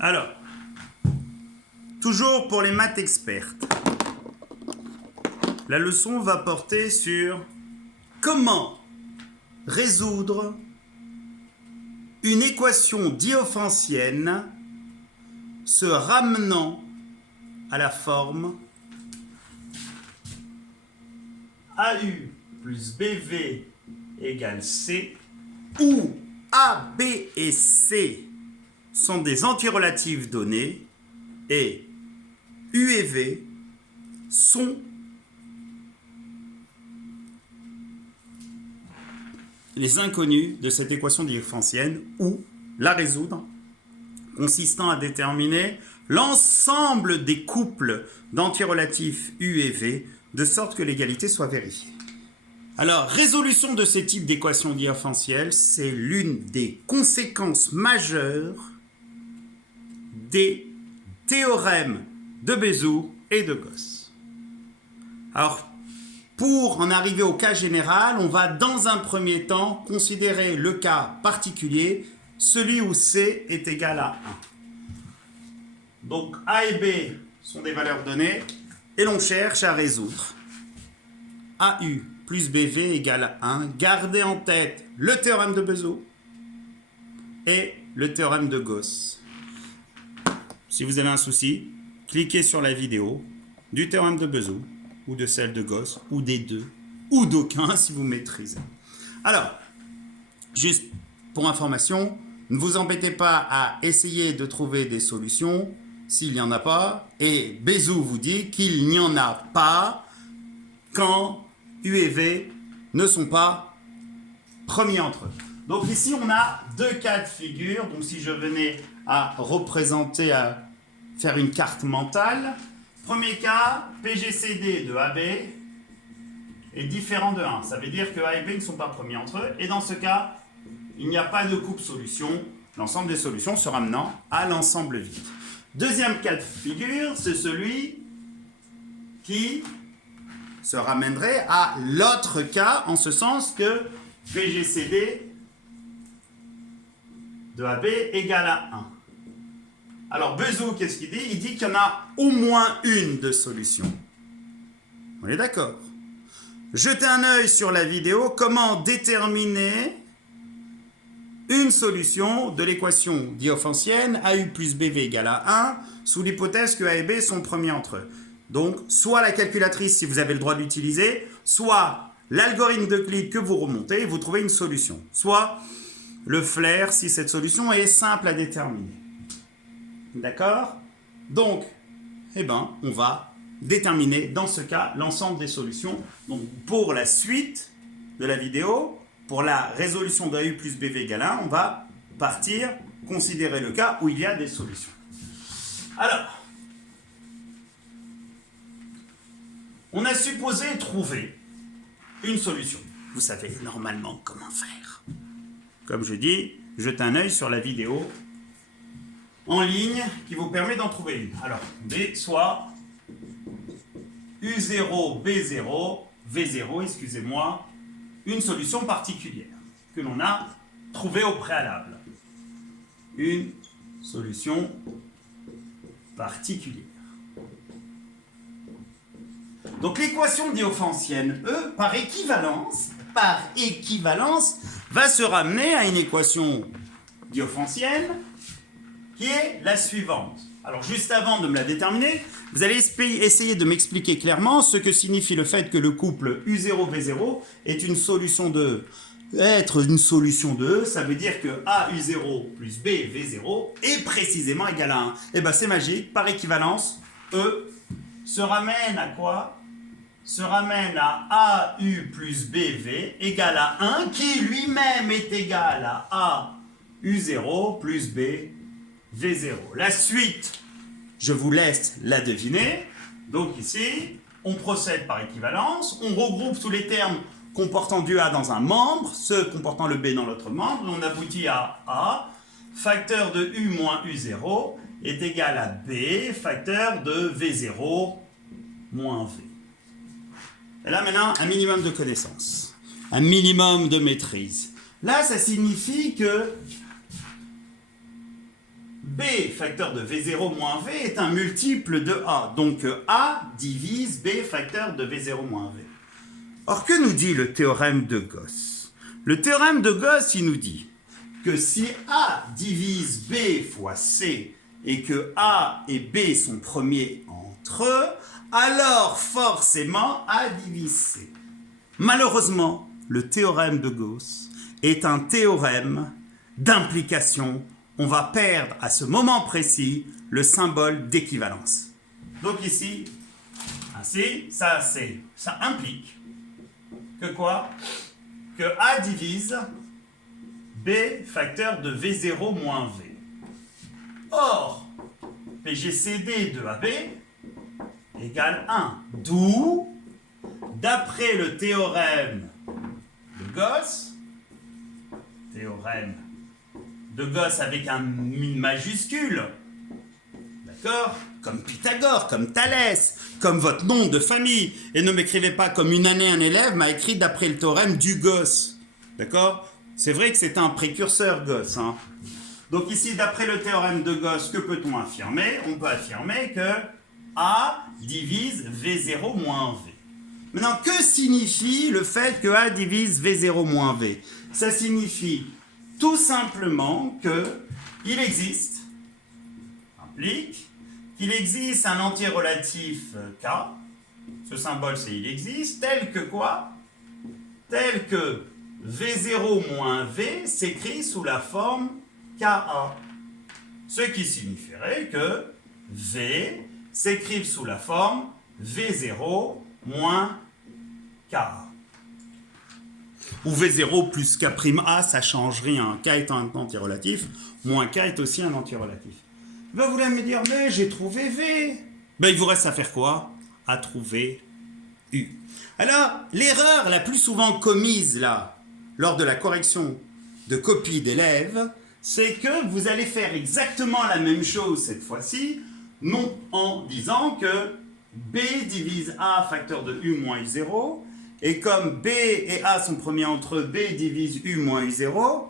Alors, toujours pour les maths expertes, la leçon va porter sur comment résoudre une équation diophantienne se ramenant à la forme AU plus BV égale C, où A, B et C sont des antirelatives données et U et V sont les inconnus de cette équation diophantienne, ou la résoudre, consistant à déterminer l'ensemble des couples d'antirelatifs U et V, de sorte que l'égalité soit vérifiée. Alors, résolution de ce type d'équation diophantielle, c'est l'une des conséquences majeures des théorèmes de Bézout et de Gauss. Alors, pour en arriver au cas général, on va dans un premier temps considérer le cas particulier, celui où C est égal à 1. Donc A et B sont des valeurs données et l'on cherche à résoudre AU plus BV égale 1. Gardez en tête le théorème de Bézout et le théorème de Gauss. Si vous avez un souci, cliquez sur la vidéo du théorème de Bézout ou de celle de Gauss, ou des deux, ou d'aucun si vous maîtrisez. Alors, juste pour information, ne vous embêtez pas à essayer de trouver des solutions s'il n'y en a pas, et Bézout vous dit qu'il n'y en a pas quand U et V ne sont pas premiers entre eux. Donc ici, on a deux cas de figure. Donc si je venais à représenter, à faire une carte mentale, premier cas, PGCD de AB est différent de 1. Ça veut dire que A et B ne sont pas premiers entre eux. Et dans ce cas, il n'y a pas de couple solution. L'ensemble des solutions se ramenant à l'ensemble vide. Deuxième cas de figure, c'est celui qui se ramènerait à l'autre cas, en ce sens que PGCD de AB égale à 1. Alors, Bézout, qu'est-ce qu'il dit? Il dit qu'il y en a au moins une de solution. On est d'accord? Jetez un œil sur la vidéo, comment déterminer une solution de l'équation diophantienne AU plus BV égale à 1, sous l'hypothèse que A et B sont premiers entre eux. Donc, soit la calculatrice, si vous avez le droit de l'utiliser, soit l'algorithme d'Euclide que vous remontez et vous trouvez une solution. Soit le flair, si cette solution est simple à déterminer. D'accord? Donc, on va déterminer dans ce cas l'ensemble des solutions. Donc, pour la suite de la vidéo, pour la résolution d'AU plus BV égale 1, on va considérer le cas où il y a des solutions. Alors, on a supposé trouver une solution. Vous savez normalement comment faire. Comme je dis, jetez un œil sur la vidéo en ligne qui vous permet d'en trouver une. Alors, B soit U0, B0, V0, excusez-moi, une solution particulière que l'on a trouvée au préalable. Une solution particulière. Donc l'équation diophantienne E, par équivalence, va se ramener à une équation diophantienne qui est la suivante. Alors juste avant de me la déterminer, vous allez essayer de m'expliquer clairement ce que signifie le fait que le couple U0-V0 est une solution de E. Être une solution de E, ça veut dire que AU0 plus BV0 est précisément égal à 1. Et bien c'est magique, par équivalence, E se ramène à quoi? Se ramène à AU plus BV égale à 1, qui lui-même est égal à AU0 plus BV0. La suite, je vous laisse la deviner. Donc ici, on procède par équivalence, on regroupe tous les termes comportant du A dans un membre, ceux comportant le B dans l'autre membre, on aboutit à A, facteur de U moins U0 est égal à B, facteur de V0 moins V. Et là maintenant, un minimum de connaissances, un minimum de maîtrise. Là, ça signifie que B facteur de V0 moins V est un multiple de A. Donc A divise B facteur de V0 moins V. Or, que nous dit le théorème de Gauss? Le théorème de Gauss, il nous dit que si A divise B fois C et que A et B sont premiers entre eux, alors forcément A divise C. Malheureusement, le théorème de Gauss est un théorème d'implication. On va perdre à ce moment précis le symbole d'équivalence. Donc ici, ainsi, ça implique que quoi? Que A divise B facteur de V0 moins V. Or, PGCD de AB égale 1. D'où, d'après le théorème de Gauss avec une majuscule, d'accord? Comme Pythagore, comme Thalès, comme votre nom de famille. Et ne m'écrivez pas comme une année un élève m'a écrit d'après le théorème du Gauss. D'accord? C'est vrai que c'est un précurseur Gauss. Hein. Donc ici, d'après le théorème de Gauss, que peut-on affirmer? On peut affirmer que A divise V0 moins V. Maintenant, que signifie le fait que A divise V0 moins V? Ça signifie tout simplement qu'il existe, implique, qu'il existe un entier-relatif K, ce symbole c'est il existe, tel que quoi? Tel que V0 moins V s'écrit sous la forme KA. Ce qui signifierait que V s'écrive sous la forme V0 moins KA. Ou V0 plus K', ça ne change rien. K est un antirelatif, moins K est aussi un antirelatif. Ben, vous allez me dire, mais j'ai trouvé V. Ben, il vous reste à faire quoi? À trouver U. Alors, l'erreur la plus souvent commise là, lors de la correction de copie d'élèves, c'est que vous allez faire exactement la même chose cette fois-ci, non en disant que B divise A facteur de U moins U0, et comme B et A sont premiers entre eux, B divise U moins U0,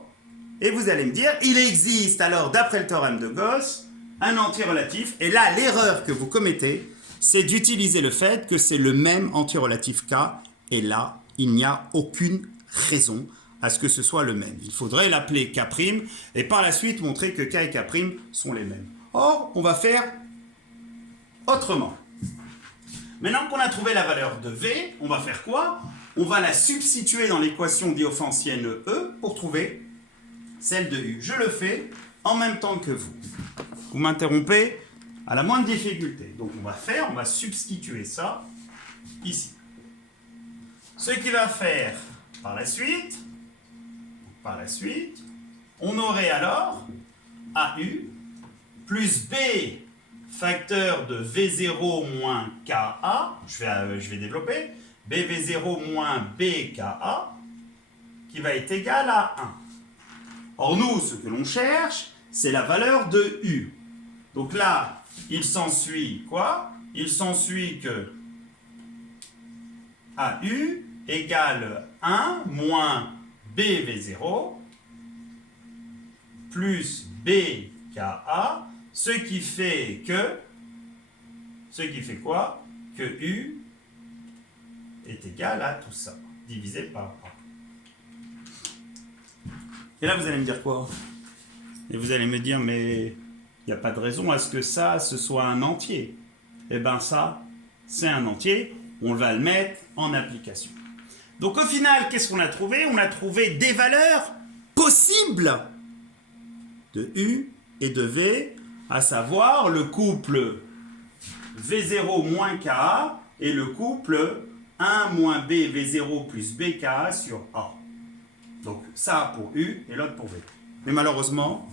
et vous allez me dire, il existe alors, d'après le théorème de Gauss, un antirelatif, et là, l'erreur que vous commettez, c'est d'utiliser le fait que c'est le même antirelatif K, et là, il n'y a aucune raison à ce que ce soit le même. Il faudrait l'appeler K', et par la suite montrer que K et K' sont les mêmes. Or, on va faire autrement. Maintenant qu'on a trouvé la valeur de V, on va faire quoi? On va la substituer dans l'équation diophantienne E pour trouver celle de U. Je le fais en même temps que vous. Vous m'interrompez à la moindre difficulté. Donc on va substituer ça ici. Ce qui va faire par la suite, on aurait alors AU plus B facteur de V0 moins KA, je vais développer, BV0 moins BKA, qui va être égal à 1. Or nous, ce que l'on cherche, c'est la valeur de U. Donc là, il s'ensuit quoi? Il s'ensuit que AU égale 1 moins BV0 plus BKA, ce qui fait quoi? Que U est égal à tout ça, divisé par A. Et là, vous allez me dire quoi? Et vous allez me dire, mais il n'y a pas de raison à ce que ça, ce soit un entier. Eh bien ça, c'est un entier, on va le mettre en application. Donc au final, qu'est-ce qu'on a trouvé? On a trouvé des valeurs possibles de U et de V, à savoir le couple V0 moins KA et le couple 1 moins B V0 plus BKA sur A. Donc ça pour U et l'autre pour V. Mais malheureusement,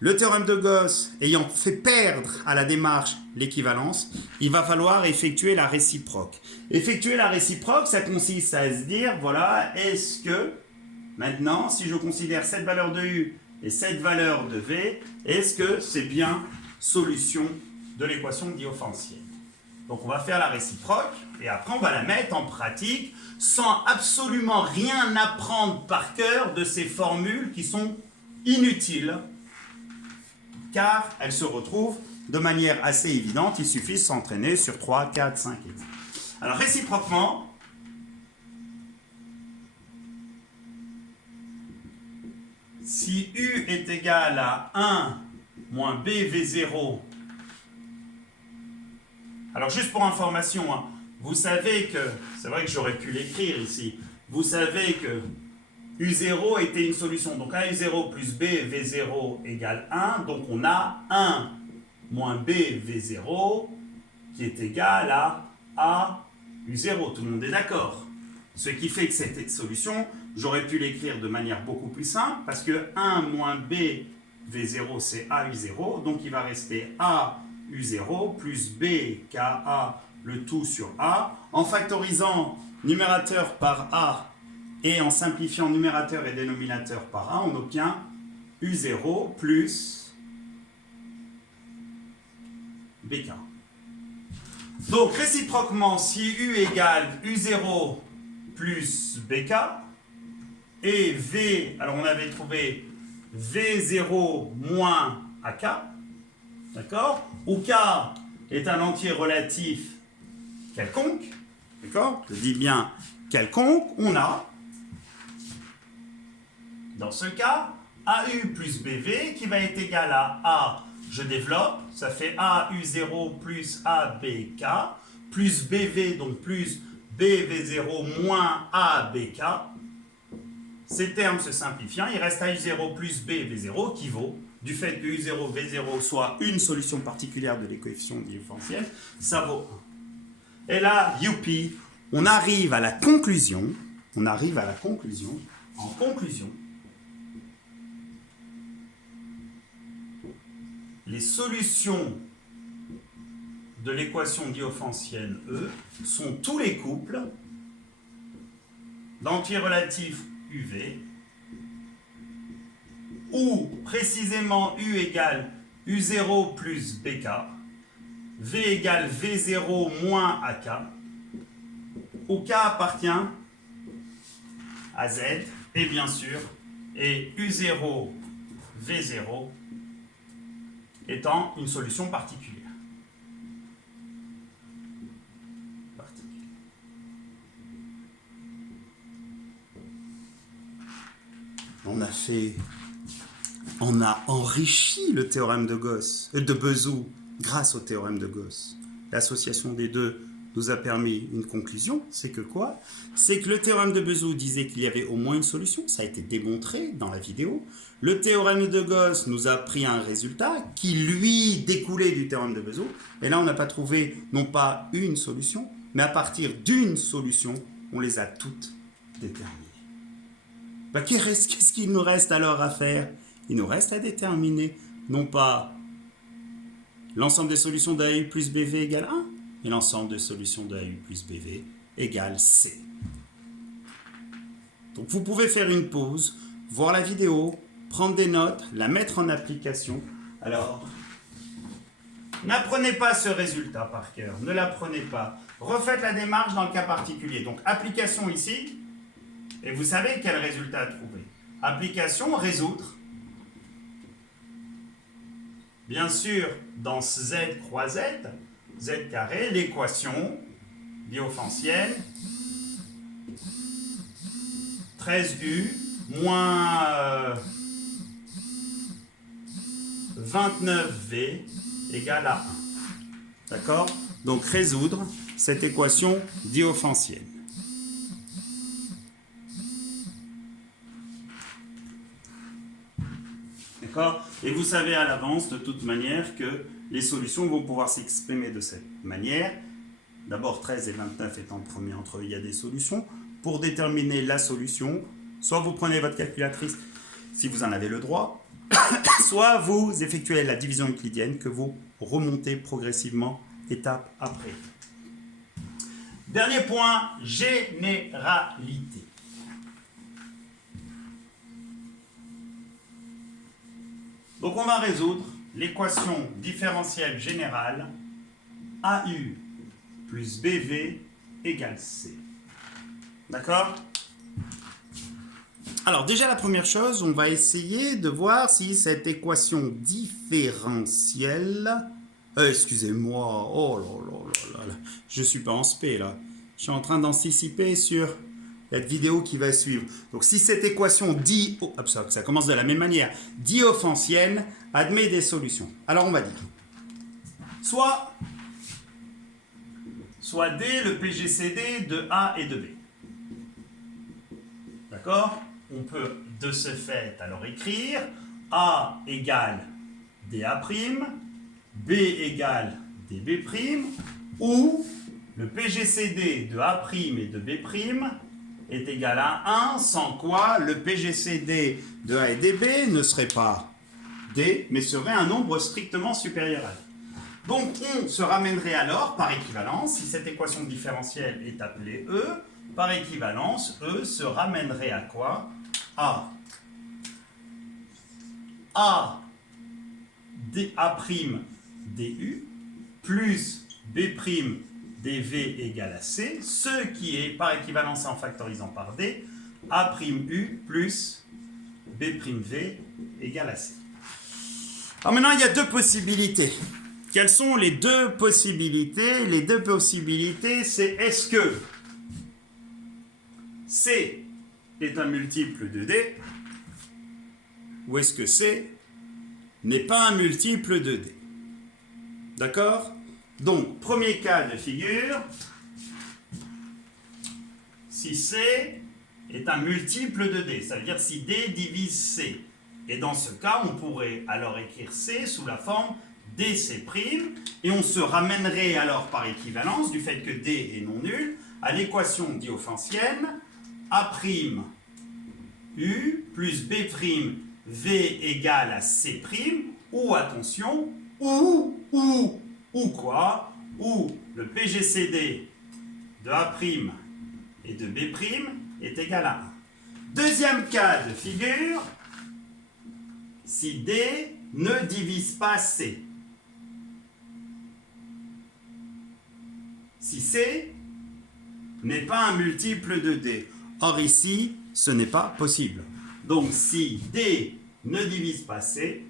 le théorème de Gauss ayant fait perdre à la démarche l'équivalence, il va falloir effectuer la réciproque. Effectuer la réciproque, ça consiste à se dire, voilà, est-ce que maintenant, si je considère cette valeur de U et cette valeur de V, est-ce que c'est bien solution de l'équation diophantienne? Donc on va faire la réciproque et après on va la mettre en pratique sans absolument rien apprendre par cœur de ces formules qui sont inutiles car elles se retrouvent de manière assez évidente. Il suffit de s'entraîner sur 3, 4, 5 exemples. Alors réciproquement, si U est égal à 1 moins BV0, alors juste pour information, hein, vous savez que, c'est vrai que j'aurais pu l'écrire ici, vous savez que U0 était une solution, donc 1U0 plus BV0 égale 1, donc on a 1 moins BV0 qui est égal à U0, tout le monde est d'accord. Ce qui fait que cette solution, j'aurais pu l'écrire de manière beaucoup plus simple, parce que 1 moins BV0 c'est AU0, donc il va rester AU0 plus B KA le tout sur A. En factorisant numérateur par A et en simplifiant numérateur et dénominateur par A, on obtient U0 plus BK. Donc réciproquement, si U égale U0 plus BK, et V, alors on avait trouvé V0 moins AK, d'accord, où K est un entier relatif quelconque, d'accord, je dis bien quelconque, on a, dans ce cas, AU plus BV qui va être égal à A, je développe, ça fait AU0 plus ABK, plus BV, donc plus BV0 moins ABK. Ces termes se simplifiant, il reste AU0 plus BV0 qui vaut, du fait que U0, V0 soit une solution particulière de l'équation différentielle, ça vaut 1. Et là, youpi, on arrive à la conclusion, en conclusion, les solutions de l'équation différentielle E sont tous les couples d'entiers relatifs UV où précisément U égale U0 plus BK, V égale V0 moins AK, où K appartient à Z, et bien sûr, et U0, V0 étant une solution particulière. On a enrichi le théorème de Bezout grâce au théorème de Gauss. L'association des deux nous a permis une conclusion, c'est que quoi? C'est que le théorème de Bezout disait qu'il y avait au moins une solution, ça a été démontré dans la vidéo. Le théorème de Gauss nous a pris un résultat qui, lui, découlait du théorème de Bezout. Et là, on n'a pas trouvé, non pas une solution, mais à partir d'une solution, on les a toutes déterminées. Ben, qu'est-ce qu'il nous reste alors à faire? Il nous reste à déterminer, non pas l'ensemble des solutions de AU plus BV égale 1, et l'ensemble des solutions de AU plus BV égale C. Donc vous pouvez faire une pause, voir la vidéo, prendre des notes, la mettre en application. Alors, n'apprenez pas ce résultat par cœur, ne l'apprenez pas. Refaites la démarche dans le cas particulier. Donc application ici, et vous savez quel résultat trouver. Application, résoudre. Bien sûr, dans Z croix Z, Z carré, l'équation différentielle 13U moins 29V égale à 1. D'accord? Donc résoudre cette équation différentielle. D'accord? Et vous savez à l'avance, de toute manière, que les solutions vont pouvoir s'exprimer de cette manière. D'abord, 13 et 29 étant le premier entre eux, il y a des solutions. Pour déterminer la solution, soit vous prenez votre calculatrice, si vous en avez le droit, soit vous effectuez la division euclidienne que vous remontez progressivement, étape après. Dernier point, généralité. Donc on va résoudre l'équation différentielle générale AU plus BV égale C. D'accord? Alors déjà la première chose, on va essayer de voir si cette équation différentielle... excusez-moi, oh là, je suis pas en spé là. Je suis en train d'anticiper sur la vidéo qui va suivre. Donc si cette équation ça commence de la même manière, différantielle, admet des solutions. Alors on va dire, soit D le PGCD de A et de B. D'accord? On peut de ce fait alors écrire A égale DA', B égale DB', ou le PGCD de A' et de B' est égal à 1, sans quoi le PGCD de A et de B ne serait pas D, mais serait un nombre strictement supérieur à D. Donc on se ramènerait alors, par équivalence, si cette équation différentielle est appelée E, par équivalence, E se ramènerait à quoi? A DA' plus B' dV égale à C, ce qui est, par équivalence en factorisant par D, A'U plus B'V égale à C. Alors maintenant, il y a deux possibilités. Quelles sont les deux possibilités? Les deux possibilités, c'est est-ce que C est un multiple de D ou est-ce que C n'est pas un multiple de D? D'accord? Donc, premier cas de figure, si C est un multiple de D, ça veut dire si D divise C. Et dans ce cas, on pourrait alors écrire C sous la forme DC', et on se ramènerait alors par équivalence, du fait que D est non nul, à l'équation différantielle A'U plus B'V égale à C', ou attention, ou quoi? Ou le PGCD de A' et de B' est égal à 1. Deuxième cas de figure, si D ne divise pas C. Si C n'est pas un multiple de D. Or ici, ce n'est pas possible. Donc si D ne divise pas C,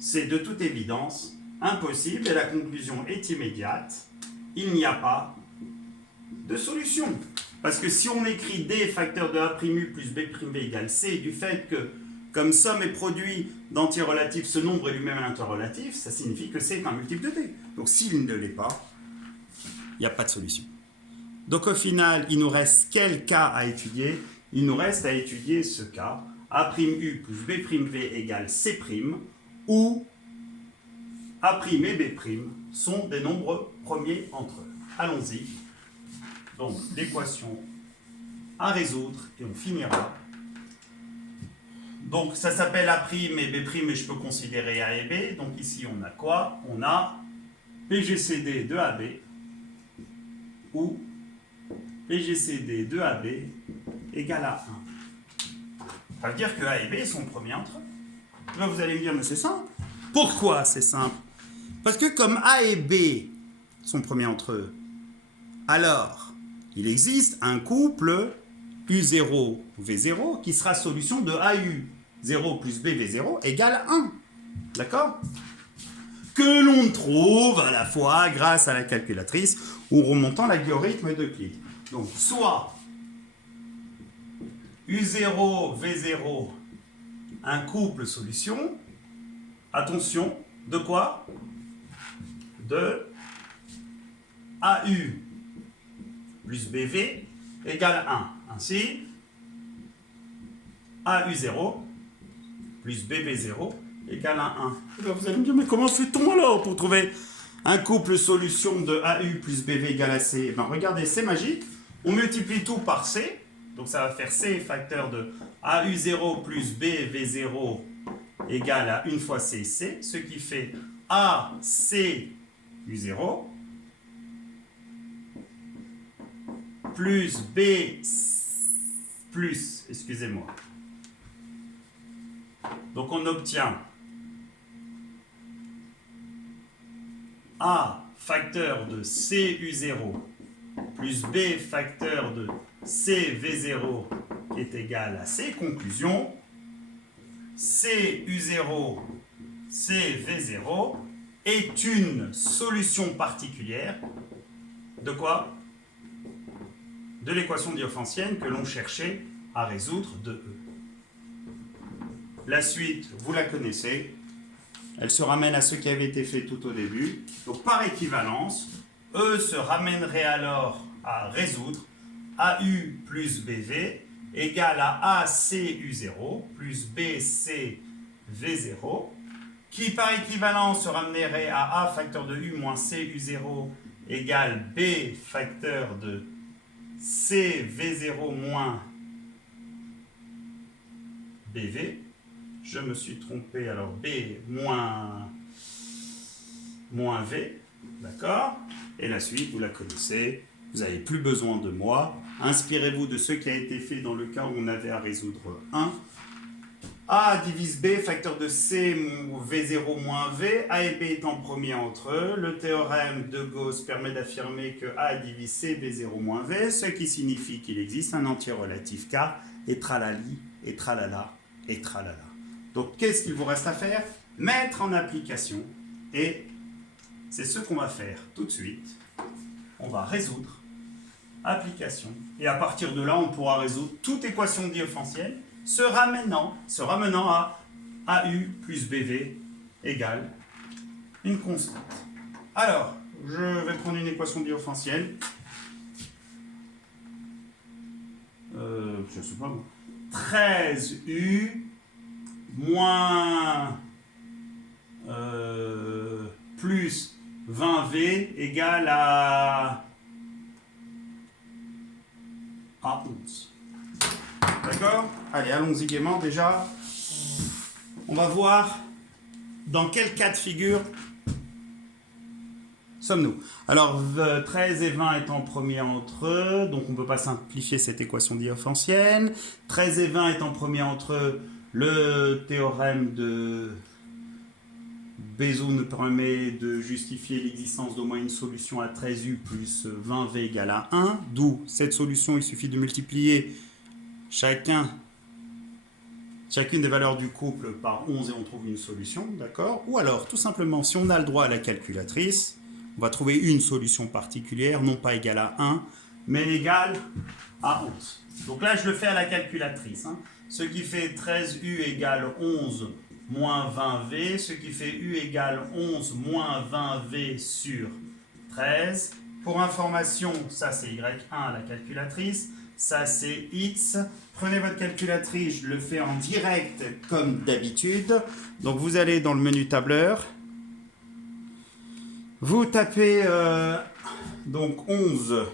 c'est de toute évidence impossible et la conclusion est immédiate. Il n'y a pas de solution. Parce que si on écrit D facteur de A'U plus B'V égale C, du fait que comme somme et produit d'antirelatifs, ce nombre est lui-même un interrelatif, ça signifie que C est un multiple de D. Donc s'il ne l'est pas, il n'y a pas de solution. Donc au final, il nous reste quel cas à étudier? Il nous reste à étudier ce cas, A'U plus B'V égale C', où A' et B' sont des nombres premiers entre eux. Allons-y. Donc l'équation à résoudre et on finira. Donc ça s'appelle A' et B', et je peux considérer A et B. Donc ici on a quoi? On a PGCD de AB ou PGCD de AB égale à 1. Ça veut dire que A et B sont premiers entre eux. Là, vous allez me dire, mais c'est simple. Pourquoi c'est simple? Parce que comme A et B sont premiers entre eux, alors il existe un couple U0, V0 qui sera solution de AU0 plus BV0 égale 1. D'accord? Que l'on trouve à la fois grâce à la calculatrice ou remontant l'algorithme d'Euclide. Donc soit U0, V0, un couple solution, attention, de quoi? De AU plus BV égale 1. Ainsi, AU0 plus BV0 égale à 1. Alors vous allez me dire, mais comment fait-on alors pour trouver un couple solution de AU plus BV égale à C? Ben, regardez, c'est magique. On multiplie tout par C. Donc ça va faire C facteur de AU0 plus BV0 égale à 1 fois C, ce qui fait ACU0 plus B plus, excusez-moi. Donc on obtient A facteur de CU0 plus B facteur de CV0 qui est égal à C. Conclusion, CU0, CV0 est une solution particulière de quoi? De l'équation diophantienne que l'on cherchait à résoudre de E. La suite, vous la connaissez. Elle se ramène à ce qui avait été fait tout au début. Donc par équivalence, E se ramènerait alors à résoudre AU plus BV égale à ACU0 plus BCV0 qui par équivalence se ramènerait à A facteur de U moins CU0 égale B facteur de CV0 moins BV. Je me suis trompé, alors B moins V, d'accord? Et la suite, vous la connaissez, vous n'avez plus besoin de moi. Inspirez-vous de ce qui a été fait dans le cas où on avait à résoudre 1. A divise B, facteur de C, V0 moins V, A et B étant premier entre eux. Le théorème de Gauss permet d'affirmer que A divise C, V0 moins V, ce qui signifie qu'il existe un entier relatif K, et tralali, et tralala, et tralala. Donc, qu'est-ce qu'il vous reste à faire? Mettre en application, et c'est ce qu'on va faire tout de suite. On va résoudre, application, et à partir de là, on pourra résoudre toute équation diophantienne se ramenant à AU plus BV égale une constante. Alors, je vais prendre une équation diophantienne. Je ne sais pas moi. 13U moins plus 20V égale à 11. D'accord? Allez, allons-y gaiement déjà. On va voir dans quel cas de figure sommes-nous. Alors, 13 et 20 étant premiers entre eux, donc on ne peut pas simplifier cette équation diophantienne. 13 et 20 étant premiers entre eux, le théorème de Bézout nous permet de justifier l'existence d'au moins une solution à 13U plus 20V égale à 1. D'où cette solution, il suffit de multiplier chacune des valeurs du couple par 11 et on trouve une solution, d'accord? Ou alors, tout simplement, si on a le droit à la calculatrice, on va trouver une solution particulière, non pas égale à 1, mais égale à 11. Donc là, je le fais à la calculatrice. Ce qui fait 13U égale 11 moins 20V, ce qui fait U égale 11 moins 20V sur 13. Pour information, ça c'est Y1 à la calculatrice, ça c'est X. Prenez votre calculatrice, je le fais en direct comme d'habitude. Donc vous allez dans le menu tableur, vous tapez donc 11,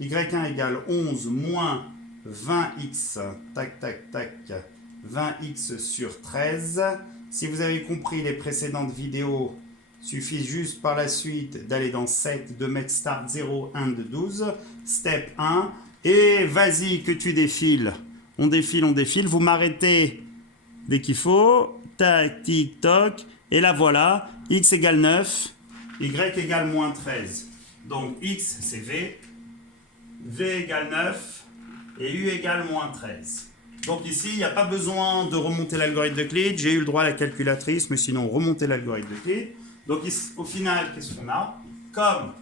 Y1 égale 11 moins 20X, tac tac tac, 20X sur 13. Si vous avez compris les précédentes vidéos, suffit juste par la suite d'aller dans Set, de mettre Start 0, 1, 2, 12, Step 1, et vas-y que tu défiles. On défile, vous m'arrêtez dès qu'il faut, tac, tic, toc, et là voilà, X égale 9, Y égale moins 13. Donc X c'est V, V égale 9, et U égale moins 13. Donc ici, il n'y a pas besoin de remonter l'algorithme de Euclide. J'ai eu le droit à la calculatrice, mais sinon, remonter l'algorithme de Euclide. Donc ici, au final, qu'est-ce qu'on a? Comme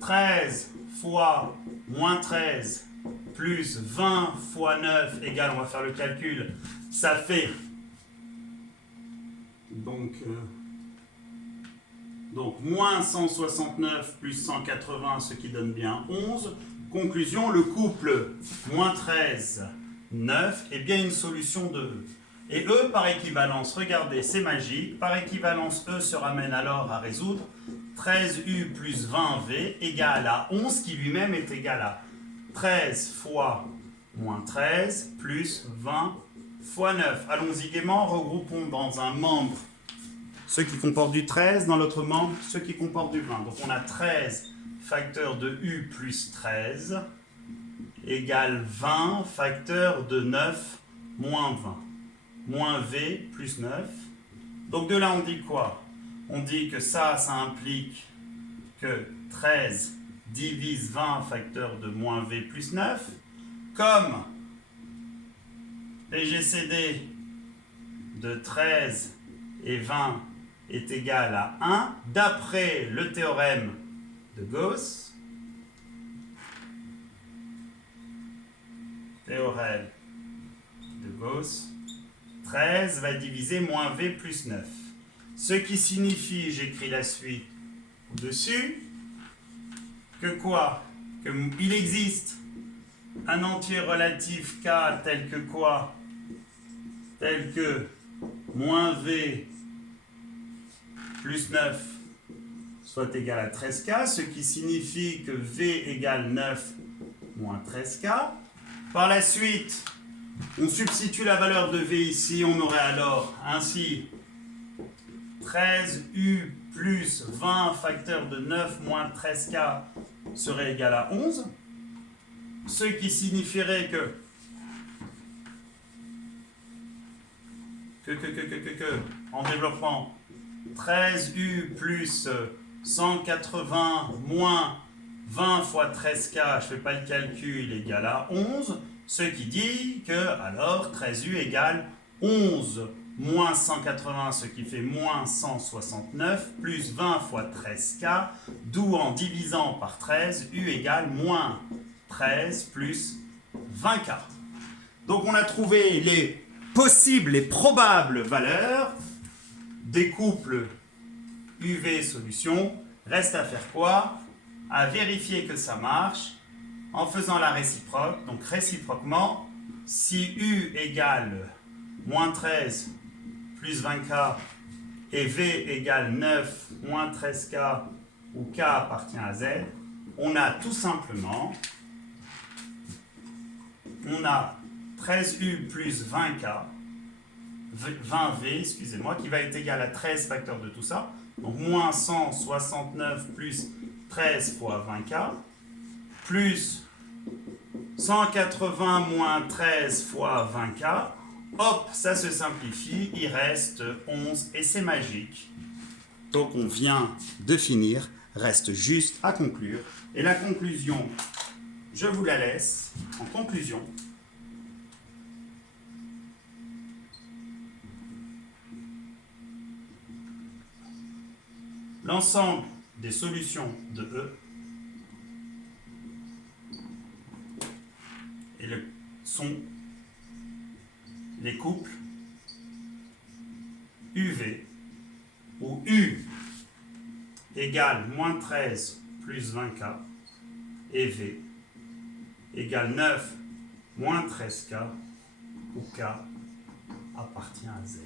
13 fois moins 13 plus 20 fois 9 égale, on va faire le calcul, ça fait donc moins 169 plus 180, ce qui donne bien 11. Conclusion, le couple moins 13, 9 est bien une solution de E. Et E par équivalence, regardez, c'est magique, par équivalence E se ramène alors à résoudre 13U plus 20V égale à 11 qui lui-même est égal à 13 fois moins 13 plus 20 fois 9. Allons-y gaiement, regroupons dans un membre ceux qui comportent du 13, dans l'autre membre ceux qui comportent du 20. Donc on a 13 facteur de U plus 13 égale 20 facteur de 9 moins 20. Moins V plus 9. Donc de là, on dit quoi? On dit que ça implique que 13 divise 20 facteur de moins v plus 9. Comme les GCD de 13 et 20 est égal à 1, d'après le théorème de Gauss, théorème de Gauss, 13 va diviser moins v plus 9. Ce qui signifie, j'écris la suite au-dessus, que quoi? Qu'il existe un entier relatif k tel que quoi? Tel que moins v plus 9 soit égal à 13k, ce qui signifie que v égale 9 moins 13k. Par la suite, on substitue la valeur de v ici, on aurait alors ainsi 13u plus 20 facteur de 9 moins 13k serait égal à 11, ce qui signifierait que en développement, 13u plus 180 moins 20 fois 13k, je ne fais pas le calcul, égale à 11, ce qui dit que alors 13u égale 11 moins 180, ce qui fait moins 169, plus 20 fois 13k, d'où en divisant par 13, u égale moins 13 plus 20k. Donc on a trouvé les possibles et probables valeurs des couples UV solution. Reste à faire quoi? À vérifier que ça marche en faisant la réciproque. Donc réciproquement, si U égale moins 13 plus 20K et V égale 9 moins 13K où K appartient à Z, on a tout simplement 13U plus 20K, 20V, excusez-moi, qui va être égal à 13 facteurs de tout ça. Donc moins 169 plus 13 fois 20K, plus 180 moins 13 fois 20K. Hop, ça se simplifie, il reste 11 et c'est magique. Donc on vient de finir, reste juste à conclure. Et la conclusion, je vous la laisse en conclusion. L'ensemble des solutions de E sont les couples UV où U égale moins 13 plus 20K et V égale 9 moins 13K où K appartient à Z.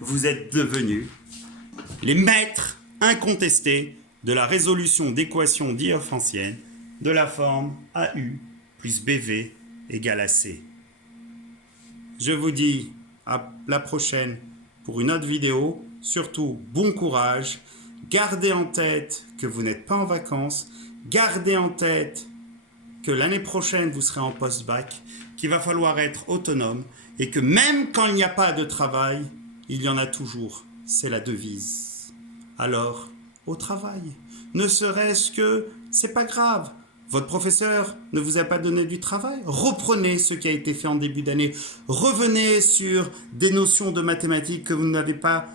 Vous êtes devenus les maîtres incontestés de la résolution d'équations différéentielles de la forme AU plus BV égale à C. Je vous dis à la prochaine pour une autre vidéo. Surtout, bon courage. Gardez en tête que vous n'êtes pas en vacances. Gardez en tête que l'année prochaine, vous serez en post-bac, qu'il va falloir être autonome et que même quand il n'y a pas de travail, il y en a toujours. C'est la devise. Alors, au travail. Ne serait-ce que, c'est pas grave. Votre professeur ne vous a pas donné du travail? Reprenez ce qui a été fait en début d'année. Revenez sur des notions de mathématiques que vous n'avez pas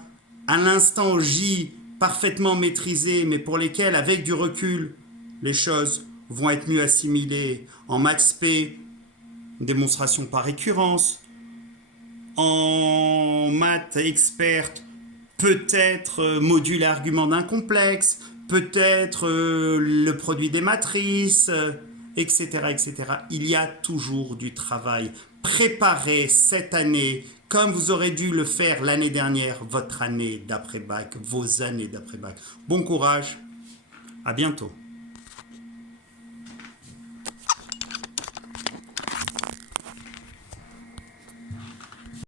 à l'instant J parfaitement maîtrisées, mais pour lesquelles, avec du recul, les choses vont être mieux assimilées. En maths P, démonstration par récurrence. En maths experte, peut-être module et argument d'un complexe, peut-être le produit des matrices, etc., etc. Il y a toujours du travail. Préparez cette année, comme vous aurez dû le faire l'année dernière, votre année d'après-bac, vos années d'après-bac. Bon courage, à bientôt.